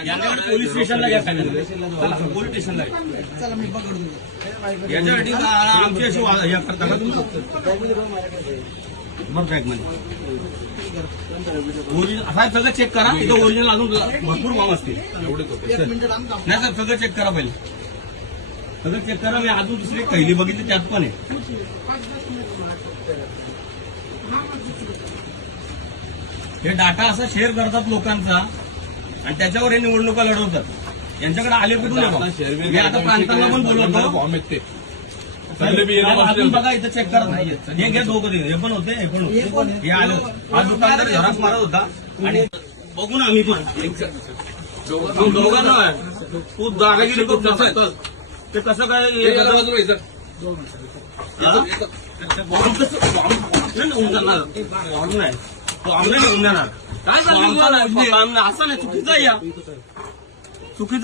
यांच्याकडे पोलीस स्टेशनला घ्या चला पोलीस स्टेशनला घ्या. चला मी पकडून याच्यासाठी आमची अशी हे करता का तुम्ही? बघ बॅग मध्ये ओरिजिनल साहेब सगळं चेक करा. इथं ओरिजिनल अजून भरपूर फॉर्म असतील. नाही सर सगळं चेक करा पहिले. सगळं चेक करा. मी अजून दुसरी पहिली बघितली त्यात पण आहे. हे डाटा असा शेअर करतात लोकांचा आणि त्याच्यावर हे निवडणुका लढवतात. यांच्याकडे आले कुठून? मी आता प्रांतांना पण बोलवतो. अजून बघा इथं चेक करत नाही. हे घ्या दोघं हे पण होते हे पण होते. हे आलं हा दुकानदार झराक्स मारत होता आणि बघू ना आम्ही पण दोघांना तू दादागिरी करतो ते कसं काय नाही तो आमने निघून जाणार काय असं नाही. चुकीचं आहे या चुकीचं आहे.